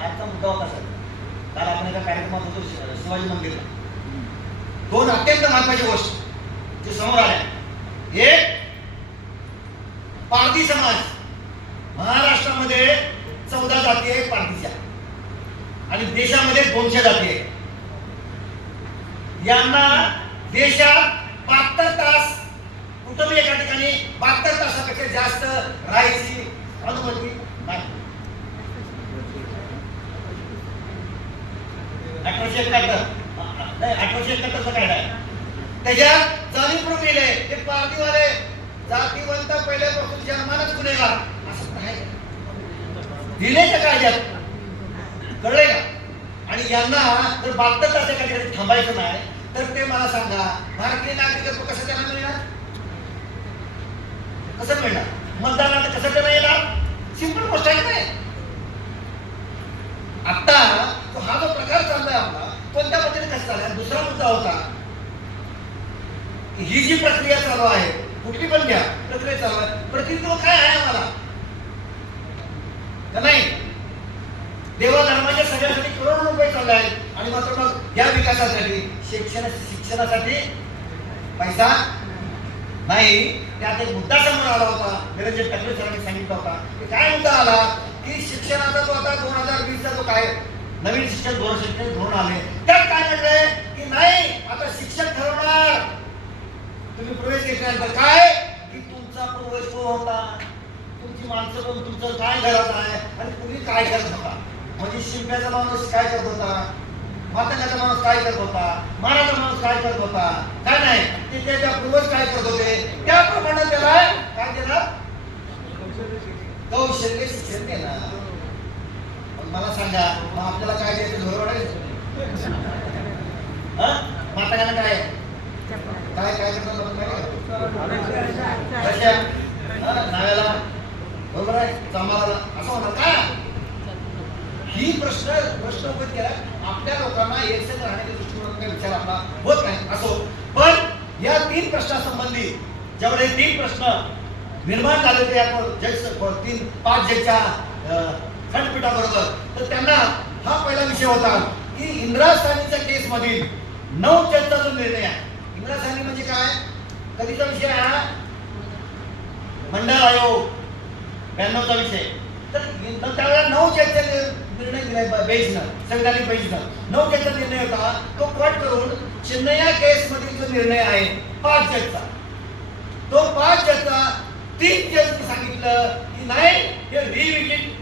कालचा मुद्दा होता सर. काल आपण एका कार्यक्रमात होतो शिवाजी मंदिरला. दोन अत्यंत महत्वाच्या गोष्टी जे समोर आल्या. एक, पारधी समाज. महाराष्ट्रामध्ये 14 जाती आहे पारधीच्या आणि देशामध्ये 200 जाती आहे. यांना देशात 72 तास कुठंही एका ठिकाणी 72 तासापेक्षा जास्त राहायची अनुमती नाही. 1871 कायदा आहे. त्याच्यात जाणीवपूर्वक लिहिलंय ते पारधीवाले जातीवंत पहिल्यापासून जन्मानच गुन्हेगार असं नाही दिले त्या कायद्यात. कळलंय का? आणि यांना जर 72 तासाच्या ठिकाणी थांबायचं नाही तर ते मला सांगा भारतीय नागरिकत्व कसं त्यांना मिळणार? कसं मिळणार? मतदानात कसं त्यांना येणार? सिंपल गोष्ट आहे नाही. आता हा जो प्रकार चाललाय आपला कोणत्या पद्धतीने कसं चाललाय? दुसरा मुद्दा होता की ही जी प्रक्रिया चालू आहे कुठली पण घ्या प्रक्रिया चालू आहे, प्रतिनिधित्व काय आहे आम्हाला का नाही? देवा धर्माच्या सगळ्यासाठी करोडो रुपये चालले आहेत आणि मात्र मग या विकासासाठी शिक्षणासाठी पैसा नाही. त्यात एक मुद्दा समोर आला होता. निरंजन ठाकरे सरांनी सांगितलं होता की काय मुद्दा आला की शिक्षणाचा जो आता 2020 चा जो काय नवीन शिक्षण धोरण आले त्यात काय म्हणलंय की नाही आता शिक्षक ठरवणार. तुम्ही प्रवेश घेतल्यानंतर काय की तुमचा प्रवेश कोण होता, तुमची माणसं कोण, तुमचं काय घरात आहे आणि तुम्ही काय करत होता. म्हणजे शिंप्याचा माणूस काय करत होता, मातंगाचा माणूस काय करत होता, मानाचा माणूस काय करत होता, काय नाही ते त्याच्या पूर्वज काय करत होते त्याप्रमाणे त्याला काय देणार? कौशल्य शिक्षण देणार. मला सांगा मग आपल्याला काय द्यायचं घर वाढायचं? मातंगाला काय काय काय करतात नाव्याला बरोबर आहे चांभाराला असं होणार का? ही प्रश्न उपस्थित केला. आपल्या लोकांना एकसंध राहण्याच्या दृष्टिकोनातून काही विचार आपला होत नाही असो. पण या 3 प्रश्नासंबंधी जेवढे 3 प्रश्न निर्माण झाले ते आपण 5 जजच्या खंडपीठाबरोबर तर त्यांना हा पहिला विषय होता की इंदिरा साहनीच्या केस मधील 9 जजचा जो निर्णय आहे. इंदिरा साहनी म्हणजे काय? कधीचा विषय हा मंडळ आयोग 92 चा विषय. तर त्यावेळेला 9 जजचा निर्णय दिलाय बेंचनं, संविधानिक बेंचनं 9 जजचा निर्णय होता. तो कट करून चिन्मया केस मधील जो निर्णय आहे 5 जजचा तो 5 जजचा 3 जजनी सांगितलं की नाही हे रिविजिट